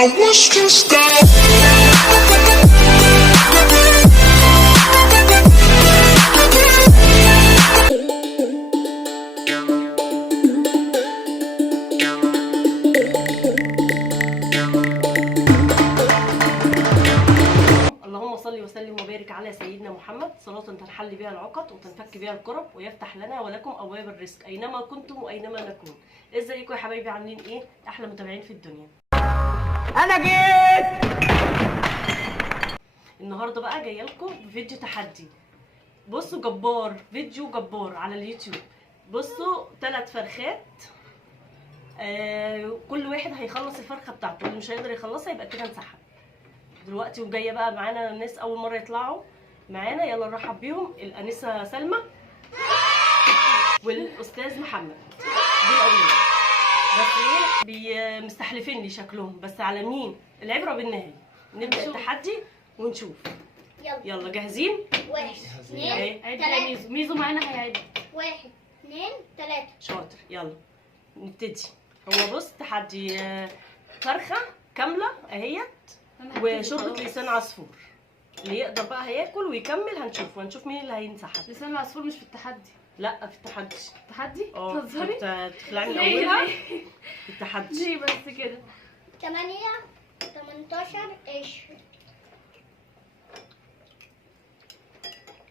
I was just out. اللهم صل وسلم وبارك على سيدنا محمد صلاة تنحل بها العقد وتنفك بها الكرب ويفتح لنا ولكم ابواب الرزق اينما كنتم واينما نكون. ازيكم يا حبايبي؟ عاملين ايه؟ احلى متابعين في الدنيا. انا جيت النهارده بقى جايه لكم بفيديو تحدي. بصوا جبار، فيديو جبار على اليوتيوب. بصوا 3 فرخات، كل واحد هيخلص الفرخه بتاعته، اللي مش هيقدر يخلصها يبقى كده انسحب دلوقتي. وجايه بقى معانا ناس اول مره يطلعوا معانا، يلا نرحب بيهم. الانسه سلمى والاستاذ محمد، دول اولاد بس ايه مستحلفين لي شكلهم، بس على مين العبره بالنهايه. نبدا التحدي ونشوف. يلا جاهزين؟ 1 2 عد 3 ميزو معانا هيعد. 1 2 3 شاطر، يلا نبتدي. هو بص تحدي فرخه كامله اهيت وشوربه لسان عصفور. اللي يقدر بقى هياكل ويكمل. هنشوف مين اللي هينسحب. لسان العصفور مش في التحدي. لا في التحدي. تحدي؟ اه تهزري؟ تخلعني ليه؟ اولها ليه؟ في التحدي. ليه بس كده؟ 8 18 20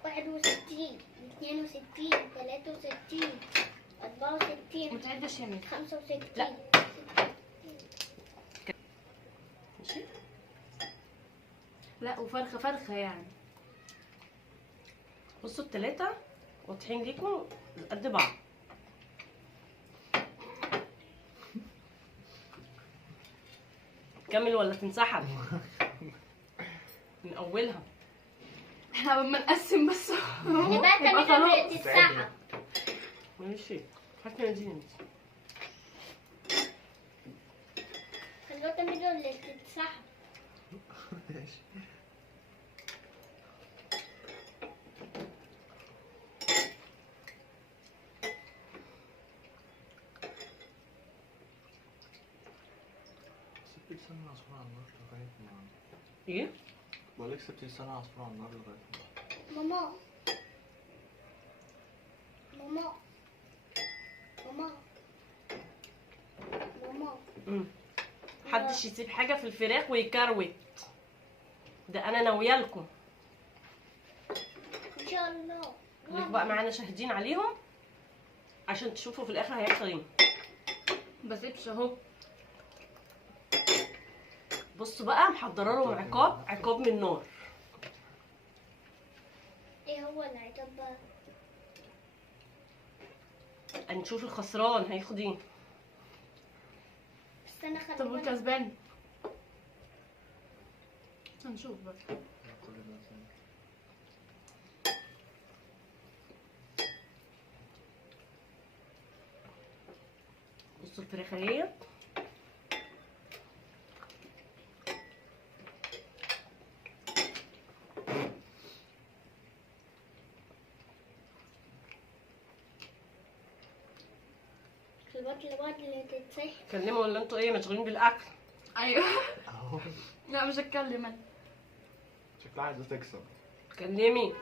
61 62 63 64 متعدش يا مين؟ 65 لا. ماشي. لا وفرخة يعني. بصوا ال3 واضحين ليكم قد بعض. تكمل ولا تنسحب؟ من اولها. احنا اول ما نقسم بس يبقى يبقى خلاص. تتسحب. ماشي، هات مناديل انت. خلوها تعمل اللي تتسحب. سبتي لسان عصفور على النار لغاية ما ايه؟ بقولك سبتي لسان عصفور على النار لغاية ما ماما ماما ماما ماما محدش يسيب حاجه في الفراخ ويكروت. ده انا ناويالكم. ان شاء الله. خليكم بقى معانا شاهدين عليهم عشان تشوفوا في الاخر هيحصل ايه. بسيبش اهو. بصوا بقى محضره لهم عقاب من نار. ايه هو العتاب بقى؟ هنشوف الخسران هياخد ايه. بس انا خلي طب بالك. والكسبان؟ هنشوف بقى. كل ده ثاني. بصوا الفراخ اهي. الوقت اللي تتسحب. كلموا ولا انتوا ايه مشغولين بالاكل؟ ايوه. اهو لا مش هتكلم انا. شكلها عايزة تكسب. كلمي.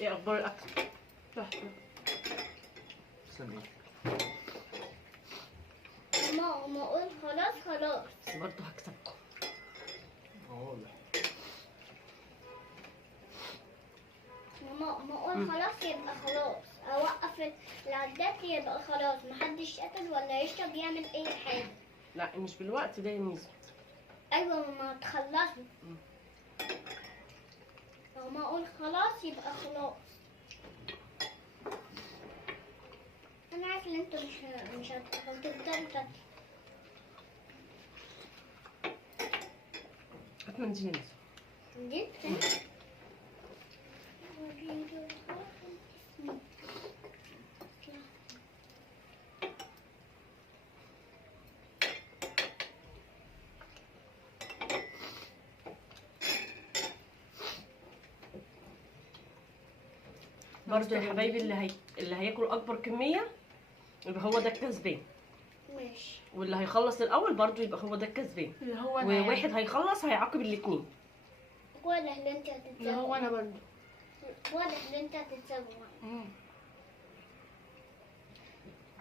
ايه اخبار الاكل؟ تحفة. تسلم ايه؟ ماما اقول خلاص. برضه هكسبكم. اهو واضح. ماما اقول خلاص يبقى خلاص. اوقف العداد يبقى خلاص. محدش ياكل ولا يشرب يعمل اي حاجه. لا مش بالوقت ده يا ميزو. ايوه ما تخلصوا. ماما اقول خلاص يبقى خلاص. انا عارف ان انتوا مش هتفضلوا تاكلوا. هات مناديل يا ميزو. جبت برضه يا حبايبي اللي هياكل اكبر كميه يبقى هو ده الكسبان، ماشي. واللي هيخلص الاول برضو يبقى هو ده الكسبان، اللي هو انا وواحد هيخلص هيعاقب الاتنين. واضح ان انت اللي هو هتتسابق. انا برضه. واضح ان انت هتتسابق. مم.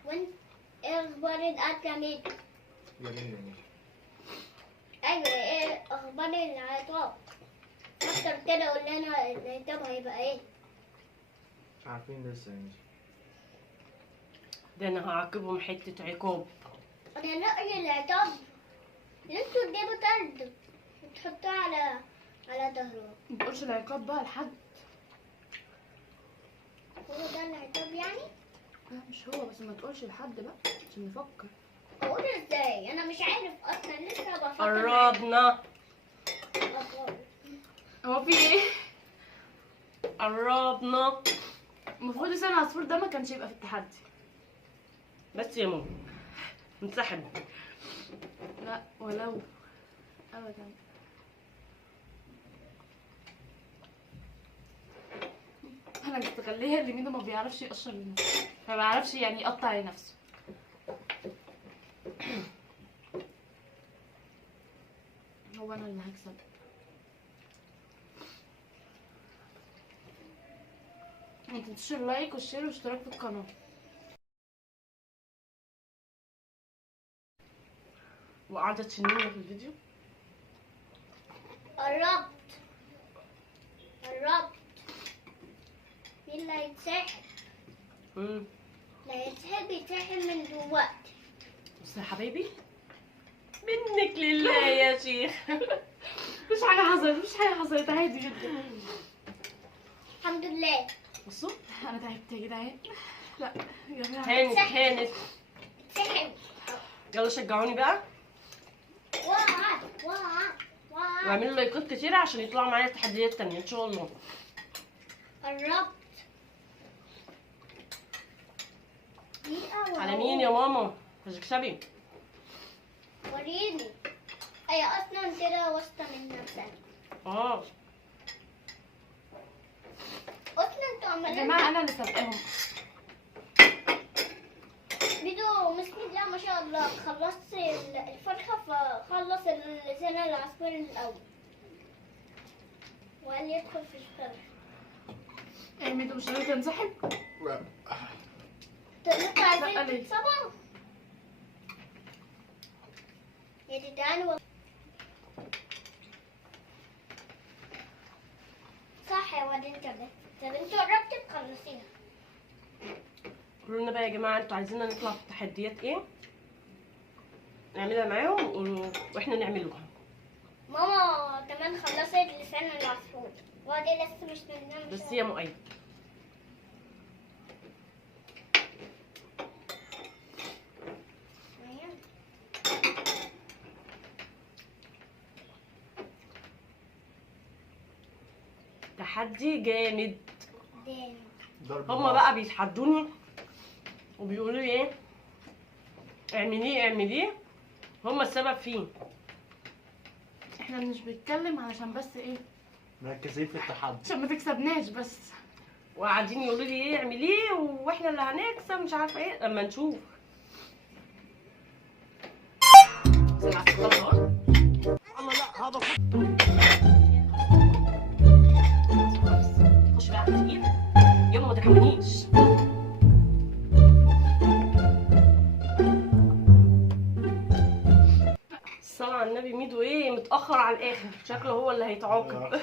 وانت ايه اخبار الاكل يا ميدو؟ جميل. ايوه، ايه اخبار العقاب؟ اكتر كده قول لنا العقاب هيبقى ايه؟ مش عارفين لسه يعني. ده انا هعاقبهم حته عقاب. انا رأيي العقاب ان انتوا تجيبوا تلج وتحطوه على ظهره. ما تقولش العقاب بقى لحد. هو ده العقاب يعني؟ لا مش هو، بس ما تقولش لحد بقى عشان نفكر. اقول ازاي؟ انا مش عارف اصلا، لسه بفكر. قربنا. أفكر. هو في ايه؟ قربنا. المفروض لسان العصفور ده ما كانش يبقى في التحدي. بس يا ماما انسحب. لا ولو ابدا. انا مستغليه اللي ميدو ما بيعرفش يقشر لنفسه، ما بيعرفش يعني يقطع لنفسه. هو انا اللي هكسب. ما تنسوش اللايك والشير والاشتراك في القناه. وقاعده تشنينا في الفيديو. قربت. مين اللي هيتسحب؟ اللي هيتسحب يتسحب من دلوقتي. بص يا حبايبي، منك لله يا شيخ. مش حاجه حصلت عادي جدا. الحمد لله. بصوا انا تعبت يا جدعان. لا يا جماعه. هانت. سحب. يلا شجعوني بقى وقع. واعملوا لايكات كتير عشان يطلعوا معايا تحديات تانية ان شاء الله. قربت. على مين يا ماما؟ هتكسبي. وريني. هي اصلا كده واثقه من نفسها. اصلا انتوا يا عمالين جماعه انا اللي سابقاهم. بسم الله ما شاء الله خلصت الفرخه، فخلص لسان العصفور الاول وقال يدخل في الفرخه. ايه ميدو مش قادره تنسحب؟ انتوا لا، عايزين ليه؟ تكسبوا؟ يا جدعان صح يا واد انت ده. طب انتوا قربتوا تخلصيها. قولوا لنا بقى يا جماعه انتوا عايزيننا نطلع في تحديات ايه نعملها معاهم واحنا نعملوها. ماما كمان خلصت لسان العصفور وادي لسه مش منها. بس يا مؤيد تحدي جامد. هما بقى بيتحدوني وبيقولوا لي ايه اعمليه هما السبب فيه. احنا مش بنتكلم علشان بس ايه، مركزين في التحدي. عشان ما تكسبناش بس. وقاعدين يقولوا لي ايه اعمليه واحنا اللي هنكسب مش عارفه ايه لما نشوف. الله لا هذا خش بقى على التقيل. يلا ما ترحمنيش. الصلاة على النبي. ميدو ايه متأخر على الآخر، شكله هو اللي هيتعاقب.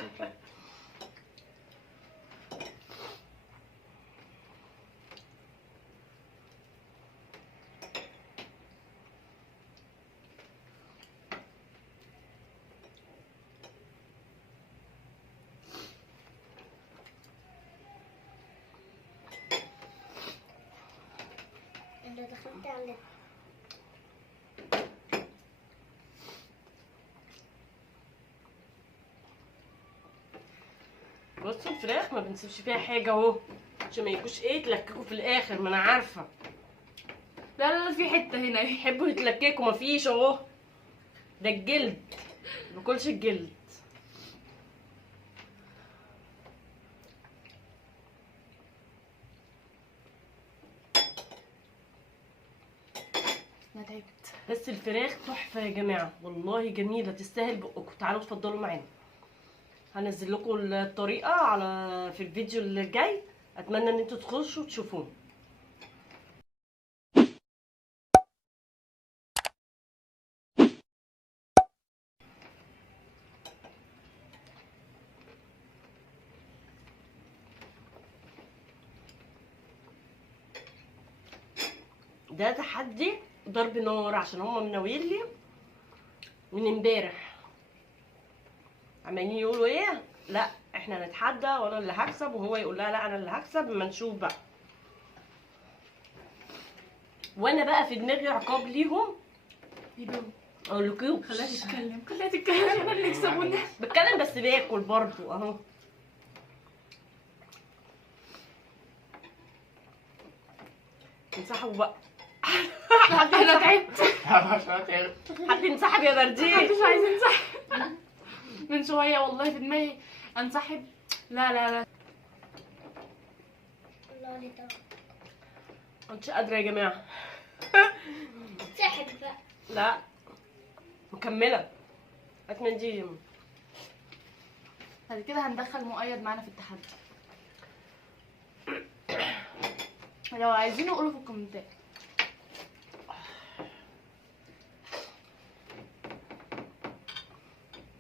انت دخلت على بصوا الفراخ ما بنسيبش فيها حاجة اهو عشان ما يجوش ايه يتلككوا في الآخر. ما انا عارفة لا في حته هنا. يحبوا يتلككوا. مفيش اهو، ده الجلد مباكلش الجلد. تعبت. بس الفراخ تحفه يا جماعه، والله جميله تستاهل بقكم. تعالوا اتفضلوا معانا، هنزل لكم الطريقه في الفيديو اللي جاي، اتمنى ان انتوا تخشوا تشوفوه. ده تحدي ضرب نار عشان هم مناويين لي من امبارح، عمالين يقولوا ايه، لا احنا نتحدى وانا اللي هكسب، وهو يقول لها لا انا اللي هكسب. اما نشوف بقى. وانا بقى في دماغي عقاب ليهم. اقول لكم خليها تتكلم خليها تتكلم عشان اللي يكسبونا. بتكلم بس باكل برضو اهو. انسحبوا بقى. انا تعبت. حد ينسحب يا برديه. محدش عايز ينسحب. من شويه والله في دماغي انسحب. لا لا لا الله دي طبعا. مش قادره يا جماعه. سحب بقى. لا مكمله. اتمنى بعد كده هندخل مؤيد معانا في التحدي. لو عايزينه قولوا في الكومنتات.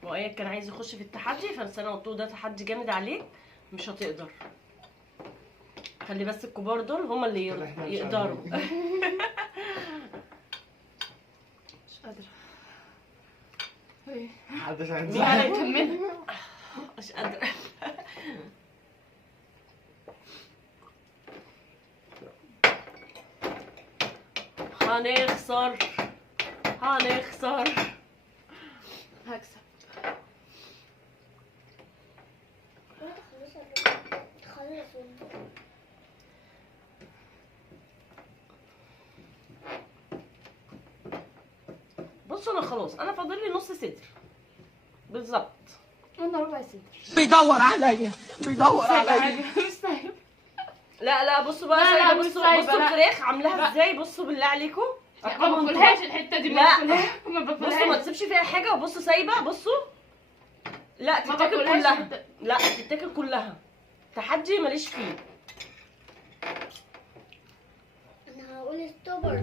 مؤيد كان عايز يخش في التحدي، بس انا قلت له ده تحدي جامد عليك مش هتقدر. خلي بس الكبار دول هما اللي يقدروا. مش قادره. ايه محدش مين هينسحب. كملي. مش قادره. هنخسر هنخسر. هكسب. خلاص والله. بصوا انا خلاص، انا فاضل لي نص صدر بالظبط. انا ربع صدر. بيدور عليا بيدور عليا. مش سايب. لا بصوا بقى، لا، لا، سايبة. مش بصوا سايبة، بصوا لا. الفراخ عاملاها لا. ازاي، بصوا بالله عليكم. ما باكلهاش الحته دي. ما لا. باكلهاش. ما بصوا ما باكلهاش. تسيبش فيها حاجه، وبصوا سايبه. بصوا لا ما تتاكل باكلهاش كلها. الحتة. لا تتاكل كلها. تحدي ماليش فيه. انا هقول ستوبر.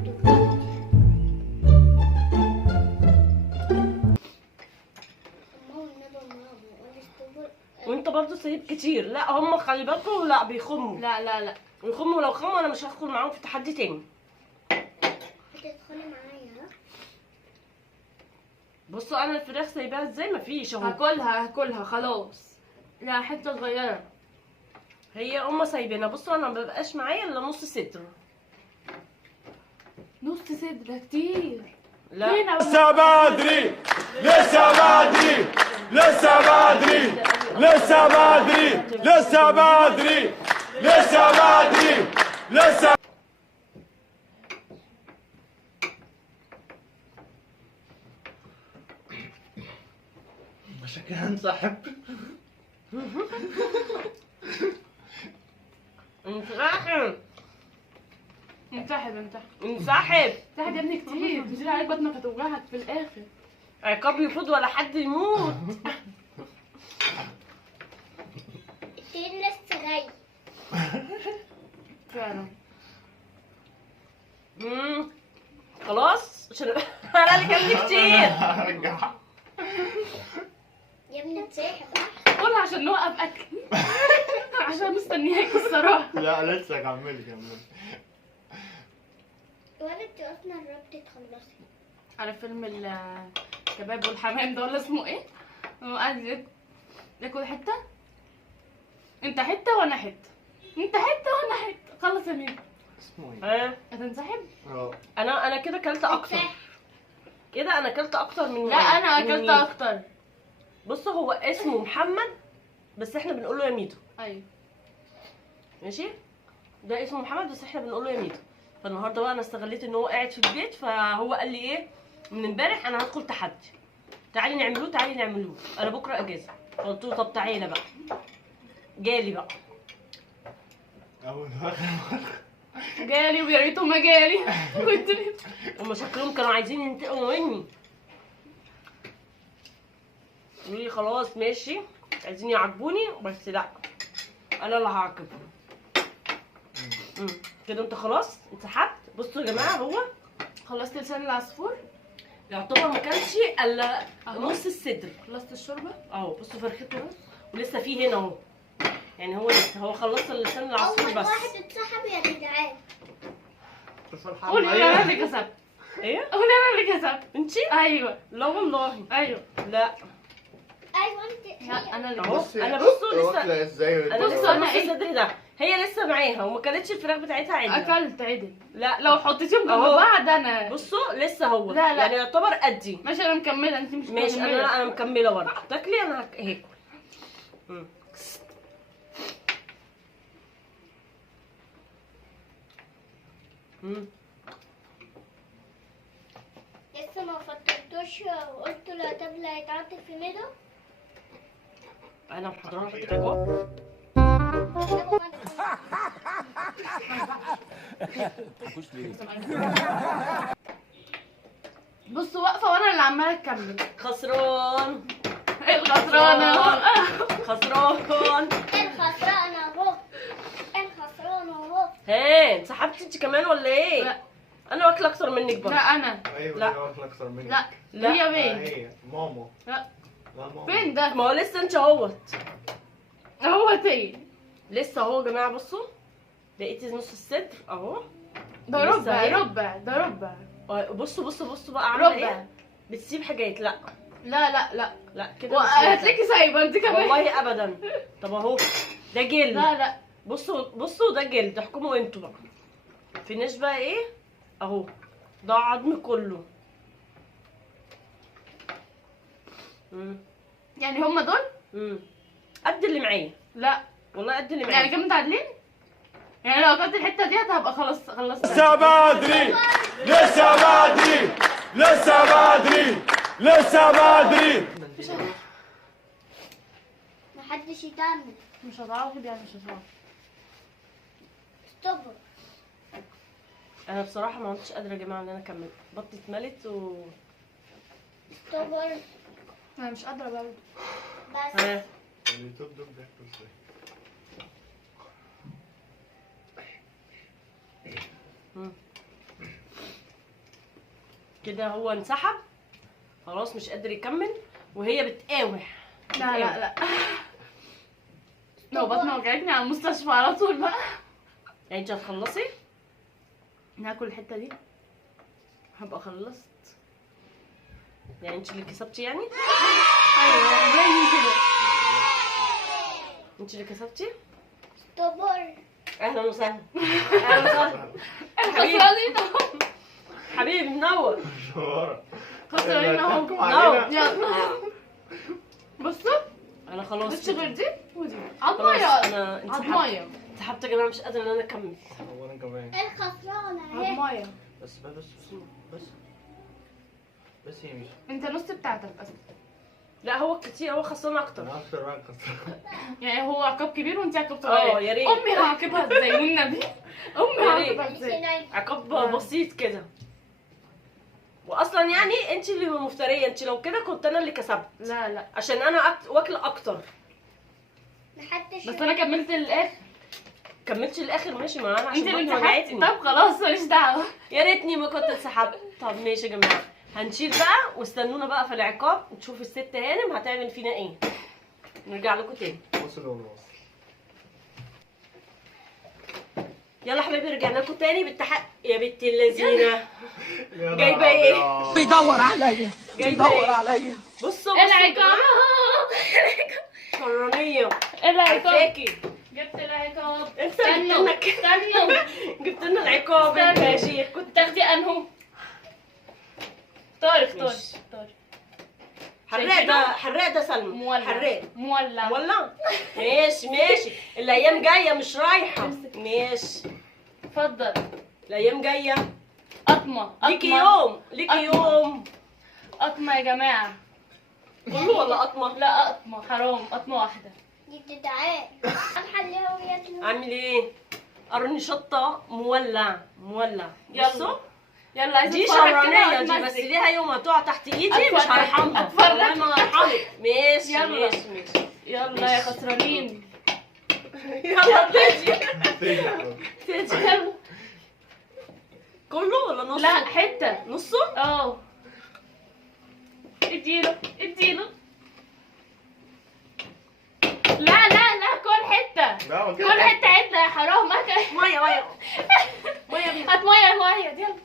وانت برضو سايب كتير. لا هم خلي بالكم، لا بيخموا. لا لا لا ويخموا، لو خموا انا مش هدخل معاهم في تحدي تاني. هتدخلي معايا ها؟ بصوا انا الفراخ سايباها ازاي، مفيش اهو. هاكلها خلاص. لا حته صغيره. هي هم سايبينها. بصوا انا مبقاش معايا الا نص صدر. نص صدر كتير. لا لسه بدري لسه بدري لسه بدري لسه بدري لسه بدري لسه بدري لسه. شكلي هنسحب. انسحب انسحب. انسحب. انسحب يا ابني كتير. كتير عليك، بطنك هتوجعك في الاخر. عقاب يفوت ولا حد يموت. التين لسه جاي. فعلا. خلاص عشان انا اللي كان لي كتير. هرجع. يا ابني تسيح. قول عشان نوقف اكل. عشان مستنياك الصراحه. لا لسه كملي. ولا انت اصلا قربتي تخلصي. على فيلم الكباب والحمام ده ولا اسمه ايه؟ هو قاعد ياكل حته. انت حته وانا حته. انت حته وانا حته. خلص يا مين. اسمه ايه؟ ها هتنسحب؟ انا كده اكلت اكتر. كده انا اكلت اكتر من لا انا من اكلت مين. اكتر. بصوا هو اسمه محمد بس احنا بنقول له يا ميدو. ايوه ماشي، ده اسمه محمد بس احنا بنقول له يا ميدو. فالنهارده بقى انا استغليت ان هو قاعد في البيت، فهو قال لي ايه من امبارح انا هدخل تحدي، تعالي نعملوه. انا بكره اجازه. قلت له طب تعالى بقى. جالي بقى. اول واخر جالي ويا ريته ما جالي. كنت هما شكلهم كانوا عايزين ينتقموا مني. قالوا لي خلاص ماشي عايزين يعاقبوني بس لا انا اللي هعاقبهم. كده انت خلاص انسحبت. بصوا يا جماعه هو خلصت لسان العصفور. يعتبر ما كانش الا أهو. نص الصدر. خلصت الشوربه. اهو بصوا فرخته اهو ولسه فيه هنا اهو. يعني هو لسه هو خلصت لسان العصفور اول بس. واحد اتسحب يا جدعان. قولي انا اللي كسبت. ايه قولي انا اللي كسبت. انتي؟ ايوه لا والله. ايوه. لا ايوه انت. لا انا اللي اهو كسبت. انا بصوا لسه واكله ازاي؟ انا بصوا لسه أنا نص إيه؟ الصدر ده هي لسه معاها وما كانتش الفراخ بتاعتها عدله. اكلت عدل. لا لو حطيتيهم جنب أهو. بعض انا. بصوا لسه هو لا، لا. يعني يعتبر قدي. ماشي انا مكمله انت مش ماشي مكمله. انا مكمله برضه. تاكلي انا هاكل. لسه ما فطرتوش وقلت له طب لا يتعاطف في ميدو. انا محضره لك اهو. بصوا واقفه وانا اللي عماله اكمل. خسران الخسرانه. خسران. الخسران اهو. الخسران اهو. ها انسحبتي انت كمان ولا ايه؟ لا. انا واكله اكتر منك برضه. لا انا. ايوه لا. دي واكله اكتر منك. لا لا. هي فين؟ هي ماما. لا لا ماما. فين ده؟ ما هو لسه انت اهوت. هو تاني. لسه اهو يا جماعه بصوا لقيتي نص الصدر اهو. ده لسه ربع هي؟ ربع ده ربع. بصوا بصوا بصوا بقى عامله ربع. ايه؟ بتسيب حاجات. لا لا لا لا لا كده مش نافع. هتلاقيكي سايبه انت كمان. والله ابدا. طب اهو ده جلد. لا لا بصوا ده جلد. احكموا انتوا بقى. فيناش بقى ايه اهو ده عظم كله. يعني هم دول؟ قد اللي معايا. لا والله قد اللي يعني معايا. كام متعادلين؟ يعني لو اكلت الحته دي هبقى خلصت. لسه بدري لسه بدري لسه بدري لسه بدري. محدش يتعمل. مش هتعرفي يعني مش هتعرفي. استبر. انا بصراحه ما كنتش قادره يا جماعه ان انا اكمل. بطني اتملت استبر. انا مش قادره برضه. بس. ها اليوتيوب دول بياكلوا ازاي؟ كده هو انسحب خلاص مش قادر يكمل وهي بتقاوح. لا لا لا لو بطني وجعتني على المستشفى على طول بقى. يعني انت هتخلصي؟ ناكل الحته دي هبقى خلصت. يعني انت اللي كسبتي يعني؟ ايوه زي كده. انت اللي كسبتي؟ استبر. اهلا وسهلا. اهلا وسهلا. خسرانين اهو. حبيبي منور. خسرانين اهو. تحكم علينا. يلا بصوا انا خلاص مش غير دي ودي خلاص عضمايه. انا عضمايه انسحبت يا جماعه مش قادره ان انا اكمل. وانا كمان. الخسران اهي. عضمايه. بس بس هي مش. انت نص بتاعتك اصلا. لا هو كتير هو خسران اكتر. انا اكتر واحد خسران. يعني هو عقاب كبير وانت عقاب صغير. يا ريت. امي هعاقبها ازاي والنبي؟ امي يا ريت. هعاقبها ازاي؟ عقاب بسيط كده. واصلا يعني انت اللي مفتريه. انت لو كده كنت انا اللي كسبت لا لا عشان انا واكله اكتر. محدش. بس انا كملت للاخر. كملتش الاخر ماشي ما انا عشان انت اللي بطني انسحبتي. وجعتني. طب خلاص ماليش دعوه. يا ريتني ما كنت انسحبت. طب ماشي يا جماعه هنشيل بقى واستنونا بقى في العقاب وتشوف الست هانم هتعمل فينا ايه. نرجع لكم تاني. وصل ونص. يلا حبايبي رجعنا لكم تاني بالتحق يا بنت اللذينه. يا جايبة نهار ايه؟ أبيض. بيدور عليا جايبه بيدور ايه؟ عليا. بصوا العقاب. شرانيه العقاب. عارفاكي. جبت العقاب. انت استنوا جبت استنوا. جبت لنا العقاب انت يا شيخ. كنت تاخدي انهو؟ طارق ماشي. طارق. حراق ده سلمى. مولع. حراق مولع. والله. ماشي الايام جايه مش رايحه. ماشي اتفضل. الايام جايه. قطمه ليكي يوم قطمه يا جماعه. كله ولا قطمه؟ لا قطمه حرام. قطمه واحده. دي جدعان. هنحليهم ياكلوا. عامل ايه؟ قرن شطه مولع مولع. يلا. بصوا يلا عايزه دي اتفرج كده شهرانيه دي، بس واتمزج. ليها يوم ما تقع تحت ايدي مش أتفرج. هرحمها. أتفرج. والله ما هرحمك. ماشي يلا. ماشي ماشي. يلا يا خسرانين. يلا تيجي تيجي. تيجي. يلا. كله ولا نص؟ لا حته. نصه. اه اديله اديله. لا لا لا كل حته. لا ما كل كده. حته عدة يا حرام. هات ميه ميه ميه بيض. هات ميه ميه. يلا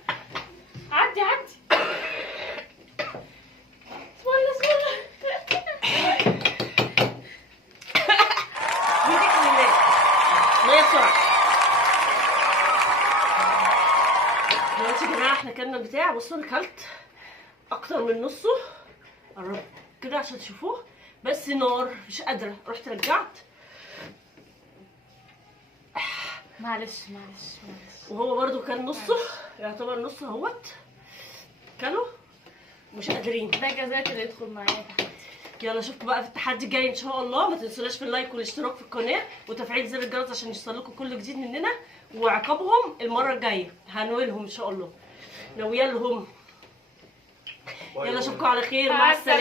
عدي عدي. ولا سولا. بيديك الماء. ميه بسرعه. دلوقتي يا جماعه احنا كلنا البتاع. بصوا انا كلت اكتر من نصه. قربت كده عشان تشوفوه، بس نار مش قادره. رحت رجعت معلش معلش معلش. وهو برضو كان نصه، يعتبر نصه اهوت. كانوا مش قادرين. ده جزات اللي يدخل معايا تحت. يلا اشوفكم بقى في التحدي الجاي ان شاء الله. ما تنسوناش في اللايك والاشتراك في القناه وتفعيل زر الجرس عشان يوصلكم كل جديد مننا. وعقابهم المره الجايه هنويلهم ان شاء الله، ناويالهم. يلا اشوفكم على خير. مع السلامه.